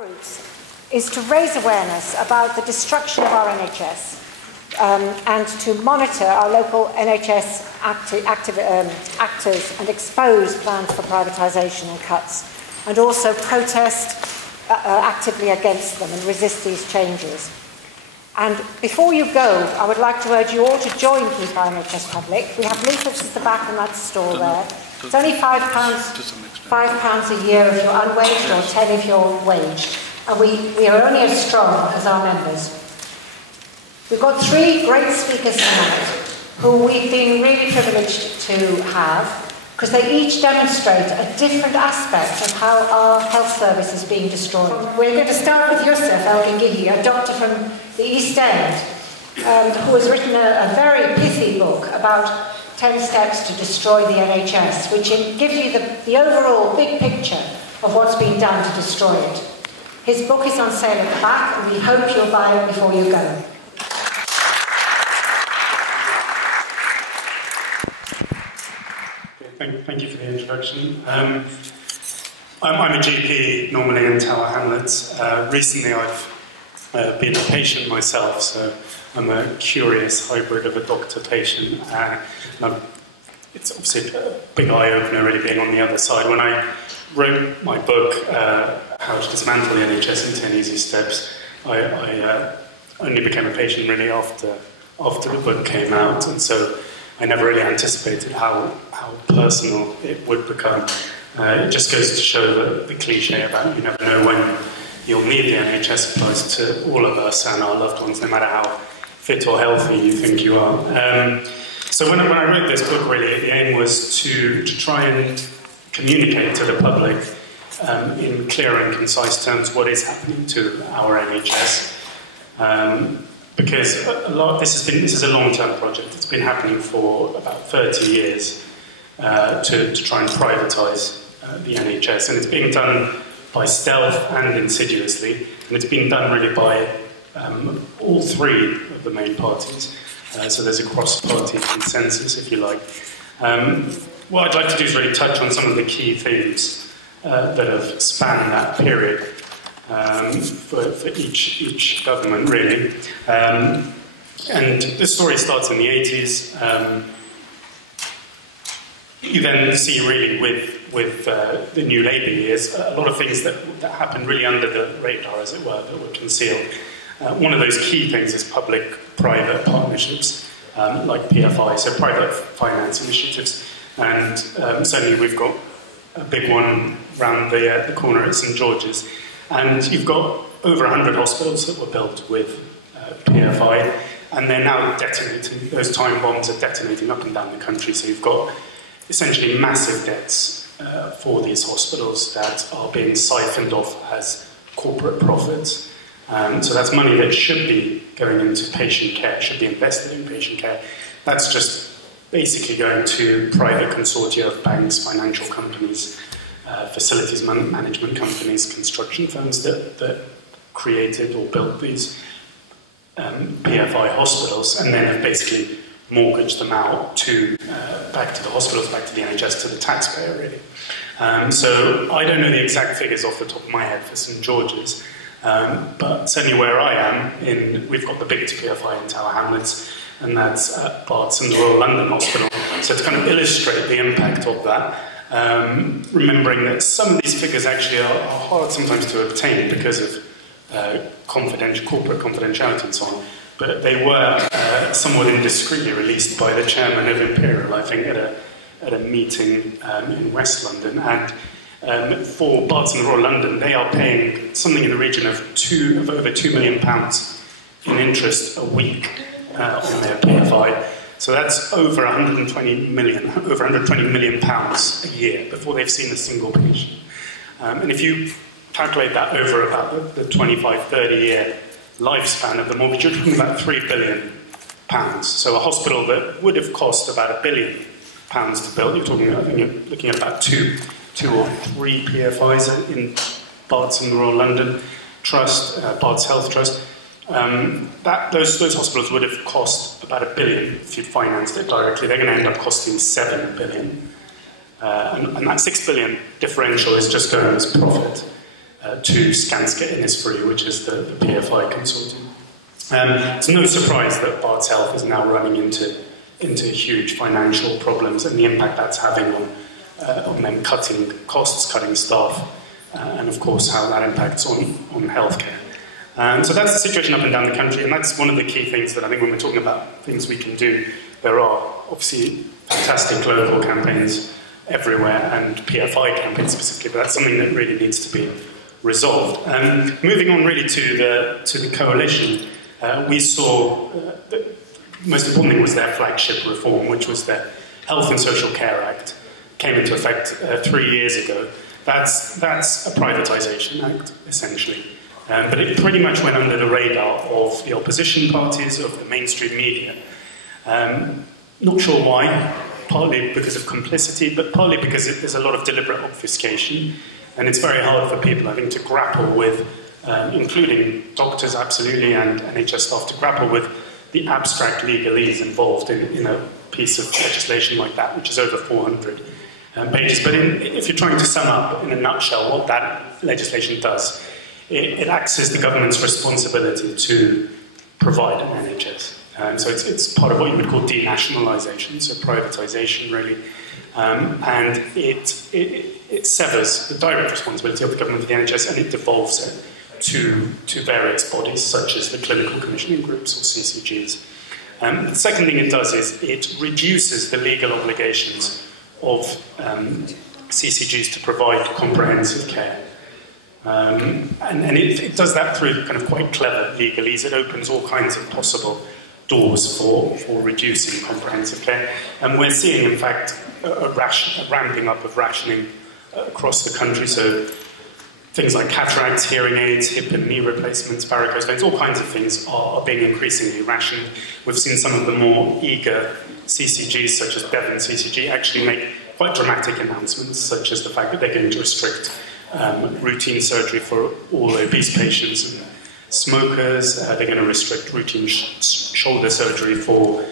Groups is to raise awareness about the destruction of our NHS and to monitor our local NHS actors and expose plans for privatisation and cuts, and also protest actively against them and resist these changes. And before you go, I would like to urge you all to join Keep Our NHS Public. We have leaflets at the back in that store there. It's only £5 a year if you're unwaged or 10 if you're waged. And we are only as strong as our members. We've got three great speakers tonight who we've been really privileged to have, because they each demonstrate a different aspect of how our health service is being destroyed. We're going to start with Youssef El-Gingihy, a doctor from the East End, who has written a very pithy book about 10 steps to destroy the NHS, which gives you the overall big picture of what's been done to destroy it. His book is on sale at the back, and we hope you'll buy it before you go. Thank you for the introduction. I'm a GP normally in Tower Hamlets. Recently I've been a patient myself, so I'm a curious hybrid of a doctor-patient. It's obviously a big eye-opener really being on the other side. When I wrote my book, How to Dismantle the NHS in 10 Easy Steps, I only became a patient really after the book came out, and so I never really anticipated how personal it would become. It just goes to show that the cliche about you never know when you'll need the NHS applies to all of us and our loved ones, no matter how fit or healthy you think you are. So when I wrote this book, really, the aim was to try and communicate to the public in clear and concise terms what is happening to our NHS. Because this is a long-term project. It's been happening for about 30 years to try and privatise the NHS, and it's being done by stealth and insidiously, and it's being done really by all three of the main parties. So there's a cross-party consensus, if you like. What I'd like to do is really touch on some of the key themes that have spanned that period. For each government, really. And the story starts in the 80s. You then see, really, with the new Labour years, a lot of things that happened really under the radar, as it were, that were concealed. One of those key things is public-private partnerships, like PFI, so private finance initiatives. And certainly we've got a big one round the corner at St George's. And you've got over 100 hospitals that were built with PFI, and they're now detonating. Those time bombs are detonating up and down the country, so you've got essentially massive debts for these hospitals that are being siphoned off as corporate profits. So that's money that should be going into patient care, should be invested in patient care. That's just basically going to private consortia of banks, financial companies, facilities management companies, construction firms that created or built these PFI hospitals, and then have basically mortgaged them out back to the hospitals, back to the NHS, to the taxpayer, really. So I don't know the exact figures off the top of my head for St George's, but certainly where I am, we've got the biggest PFI in Tower Hamlets, and that's at Branson, the Royal London Hospital. So to kind of illustrate the impact of that, remembering that some of these figures actually are hard sometimes to obtain because of corporate confidentiality and so on, but they were somewhat indiscreetly released by the chairman of Imperial, I think, at a meeting in West London. And for Branson Royal London, they are paying something in the region of over £2 million in interest a week on their PFI. So that's over 120 million pounds a year before they've seen a single patient. And if you calculate that over about the 25, 30-year lifespan of the mortgage, you're talking about £3 billion. So a hospital that would have cost about £1 billion to build, I think you're looking at about two or three PFIs in Branson Royal London Trust, Barts Health Trust. Those hospitals would have cost about £1 billion if you'd financed it directly. They're going to end up costing £7 billion. And that £6 billion differential is just going as profit. to Skanska Innisfree, which is the PFI consortium. It's no surprise that Barts Health is now running into huge financial problems and the impact that's having on them cutting costs, cutting staff, and of course how that impacts on healthcare. So that's the situation up and down the country, and that's one of the key things that I think when we're talking about things we can do, there are obviously fantastic local campaigns everywhere and PFI campaigns specifically, but that's something that really needs to be resolved. Moving on really to the coalition, we saw the most important thing was their flagship reform, which was the Health and Social Care Act, came into effect 3 years ago. That's a privatisation act, essentially. But it pretty much went under the radar of the opposition parties, of the mainstream media. Not sure why, partly because of complicity, but partly because there's a lot of deliberate obfuscation, and it's very hard for people, I think, to grapple with, including doctors, absolutely, and NHS staff, to grapple with the abstract legalese involved in a piece of legislation like that, which is over 400 pages. But if you're trying to sum up in a nutshell what that legislation does, it acts as the government's responsibility to provide an NHS. So it's part of what you would call denationalisation, so privatisation really, and it severs the direct responsibility of the government for the NHS and it devolves it to various bodies such as the clinical commissioning groups or CCGs. The second thing it does is it reduces the legal obligations of CCGs to provide comprehensive care. And it does that through kind of quite clever legalese. It opens all kinds of possible doors for reducing comprehensive care. And we're seeing, in fact, a ramping up of rationing across the country. So things like cataracts, hearing aids, hip and knee replacements, varicose veins, all kinds of things are being increasingly rationed. We've seen some of the more eager CCGs, such as Devon CCG, actually make quite dramatic announcements, such as the fact that they're going to restrict routine surgery for all obese patients and smokers. They're going to restrict routine shoulder surgery for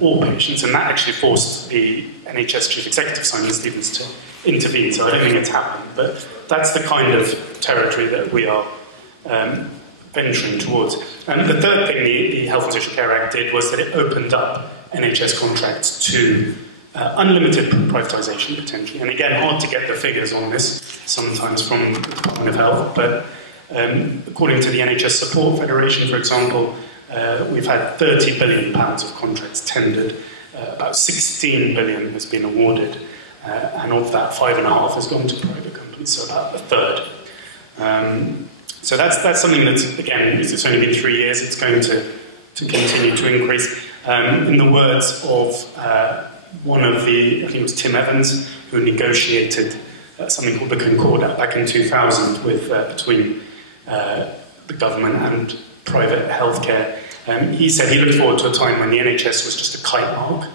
all patients, and that actually forced the NHS Chief Executive, Simon Stevens, to intervene. So I don't think it's happened, but that's the kind of territory that we are venturing towards. And the third thing the Health and Social Care Act did was that it opened up NHS contracts to unlimited privatisation, potentially. And again, hard to get the figures on this, sometimes from the Department of Health, but according to the NHS Support Federation, for example, we've had £30 billion of contracts tendered, about 16 billion has been awarded, and of that, 5.5 has gone to private companies, so about a third. So that's something that's, again, it's only been 3 years, it's going to continue to increase. In the words of one of the, I think it was Tim Evans, who negotiated something called the Concordat back in 2000 with between the government and private healthcare. He said he looked forward to a time when the NHS was just a kite mark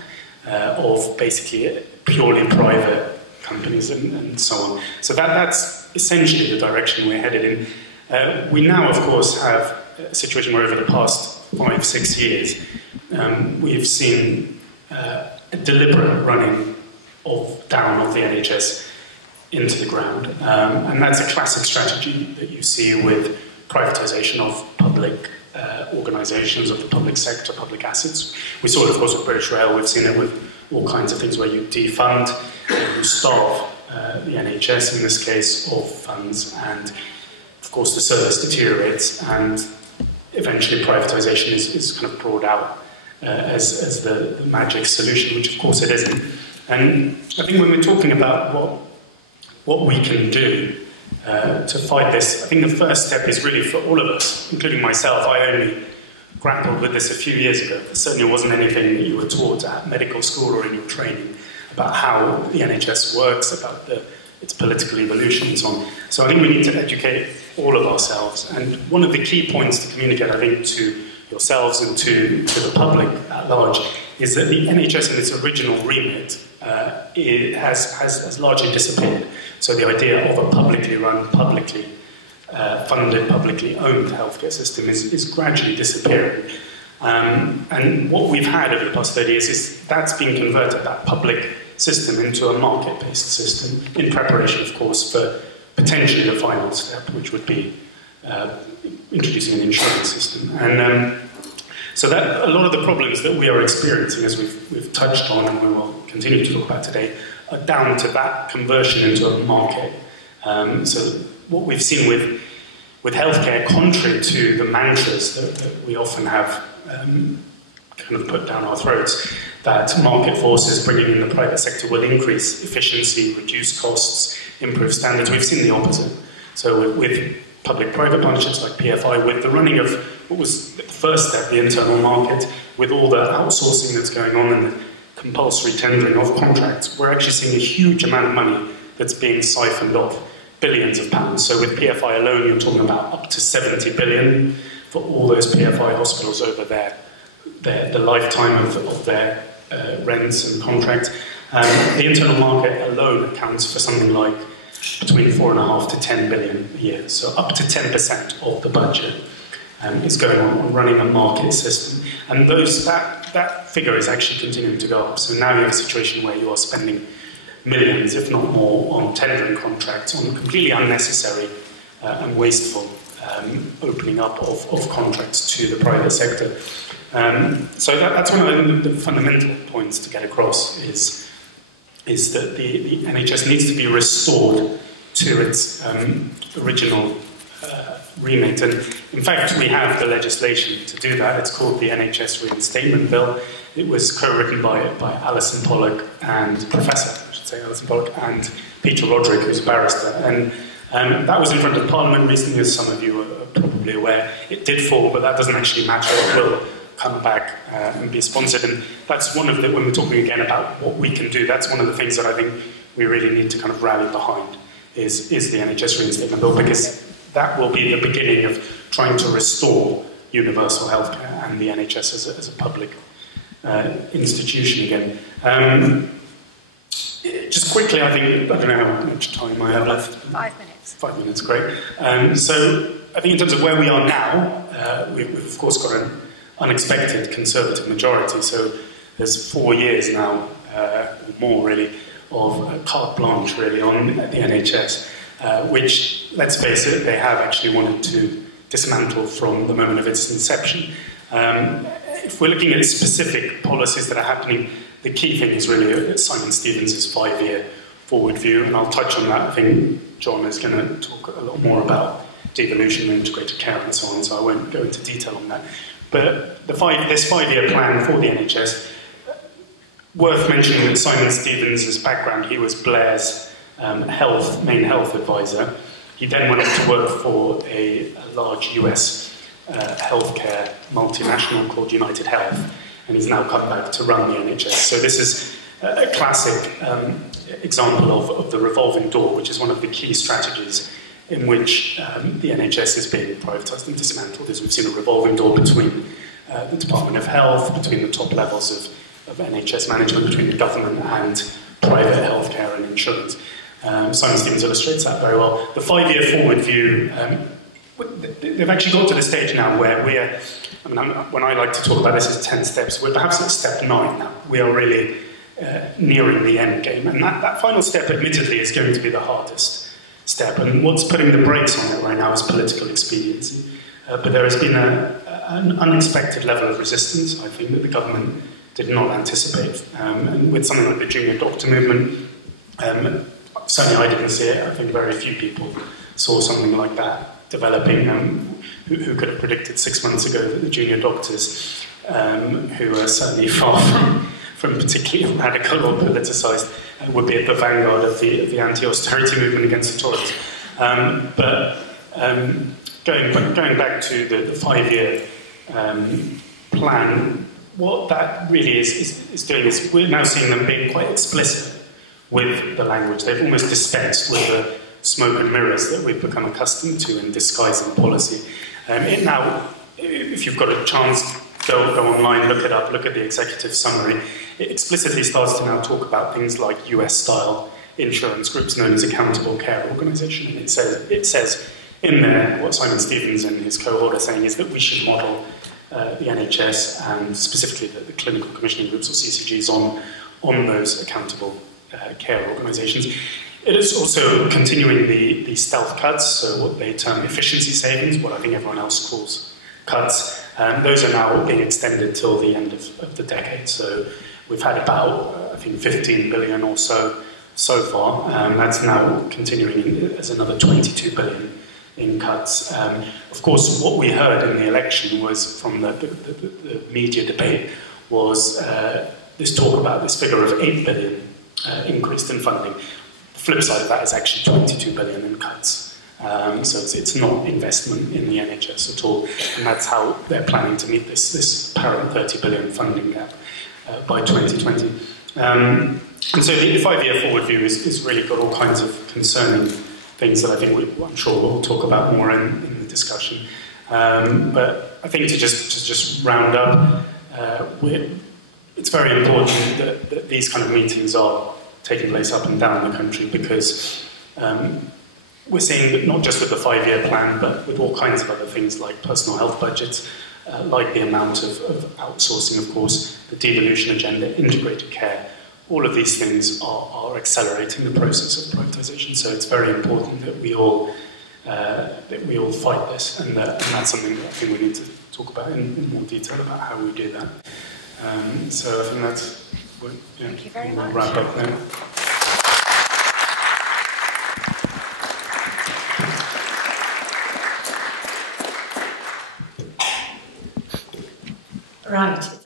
of basically purely private companies and so on. So that's essentially the direction we're headed in. We now, of course, have a situation where over the past 5-6 years, we've seen a deliberate running down of the NHS into the ground. And that's a classic strategy that you see with privatisation of public organisations, of the public sector, public assets. We saw it, of course, with British Rail. We've seen it with all kinds of things where you defund, you starve the NHS, in this case, of funds, and, of course, the service deteriorates, and eventually privatisation is kind of brought out as the magic solution, which, of course, it isn't. And I think when we're talking about what we can do to fight this, I think the first step is really for all of us, including myself. I only grappled with this a few years ago. There certainly wasn't anything that you were taught at medical school or in your training about how the NHS works, about its political evolution and so on. So I think we need to educate all of ourselves. And one of the key points to communicate, I think, to yourselves and to the public at large is that the NHS in its original remit it has largely disappeared. So the idea of a publicly run, publicly funded, publicly owned healthcare system is gradually disappearing. And what we've had over the past 30 years is that's been converted, that public system, into a market-based system, in preparation, of course, for potentially the final step, which would be introducing an insurance system. And so that a lot of the problems that we are experiencing, as we've touched on and we will continue to talk about today, are down to that conversion into a market. So what we've seen with healthcare, contrary to the mantras that we often have kind of put down our throats, that market forces bringing in the private sector will increase efficiency, reduce costs, improve standards. We've seen the opposite. So with public-private partnerships like PFI, with the running of what was the first step, the internal market, with all the outsourcing that's going on and the compulsory tendering of contracts, we're actually seeing a huge amount of money that's being siphoned off, billions of pounds. So with PFI alone, you're talking about up to 70 billion for all those PFI hospitals over the lifetime of their rents and contracts. The internal market alone accounts for something like between 4.5 to 10 billion a year. So up to 10% of the budget is going on running a market system. And that figure is actually continuing to go up. So now you have a situation where you are spending millions, if not more, on tendering contracts, on completely unnecessary and wasteful opening up of contracts to the private sector. So that's one of the fundamental points to get across is that the NHS needs to be restored to its original remit. And in fact, we have the legislation to do that. It's called the NHS Reinstatement Bill. It was co-written by Alison Pollock and Alison Pollock and Peter Roderick, who's a barrister. And that was in front of Parliament recently, as some of you are probably aware. It did fall, but that doesn't actually matter. It will come back and be sponsored. And that's one of the, when we're talking again about what we can do, that's one of the things that I think we really need to kind of rally behind is the NHS Reinstatement Bill, because that will be the beginning of trying to restore universal healthcare and the NHS as a public institution again. Just quickly, I don't know how much time I have left. 5 minutes. 5 minutes, great. So I think in terms of where we are now, we've of course got an unexpected Conservative majority. So there's 4 years now, or more really, of carte blanche really on the NHS, which, let's face it, they have actually wanted to dismantle from the moment of its inception. If we're looking at specific policies that are happening, the key thing is really Simon Stevens' 5-year forward view, and I'll touch on that. I think John is going to talk a lot more about devolution and integrated care and so on, so I won't go into detail on that. But this 5-year plan for the NHS, worth mentioning that Simon Stevens' background, he was Blair's main health advisor. He then went on to work for a large US healthcare multinational called United Health, and he's now come back to run the NHS. So this is a classic example of the revolving door, which is one of the key strategies in which the NHS is being privatised and dismantled. As we've seen a revolving door between the Department of Health, between the top levels of NHS management, between the government and private healthcare and insurance. Simon Stevens illustrates that very well. The 5-year forward view, they've actually got to the stage now where when I like to talk about this as 10 steps, we're perhaps at step 9 now. We are really nearing the end game. And that final step, admittedly, is going to be the hardest step. And what's putting the brakes on it right now is political expediency. But there has been an unexpected level of resistance, I think, that the government did not anticipate. And with something like the junior doctor movement, certainly I didn't see it. I think very few people saw something like that developing. Who could have predicted 6 months ago that the junior doctors, who are certainly far from particularly radical or politicised, would be at the vanguard of the anti-austerity movement against the Tories. But going back to the 5-year plan, what that really is doing is we're now seeing them being quite explicit with the language. They've almost dispensed with the smoke and mirrors that we've become accustomed to in disguising policy. Now, if you've got a chance, go online, look it up, look at the executive summary. It explicitly starts to now talk about things like US-style insurance groups known as accountable care organisation. And it says in there, what Simon Stevens and his cohort are saying is that we should model the NHS and specifically the clinical commissioning groups or CCGs on those accountable care organisations. It is also continuing the stealth cuts, so what they term efficiency savings, what I think everyone else calls cuts. Those are now being extended till the end of the decade. So we've had about, I think, 15 billion or so far. That's now continuing as another 22 billion in cuts. Of course, what we heard in the election was, from the media debate, was this talk about this figure of 8 billion increased in funding. The flip side of that is actually 22 billion in cuts. So it's not investment in the NHS at all, and that's how they're planning to meet this apparent 30 billion funding gap by 2020. And so the 5-year forward view is really got all kinds of concerning things that I think I'm sure we'll talk about more in the discussion. But I think to just round up, it's very important that these kind of meetings are taking place up and down the country, because we're seeing that not just with the 5-year plan, but with all kinds of other things like personal health budgets, like the amount of outsourcing, of course, the devolution agenda, integrated care. All of these things are accelerating the process of privatisation. So it's very important that we all fight this, and that's something that I think we need to talk about in more detail about how we do that. So I think that's what, Thank you very we'll much. wrap up there. Right.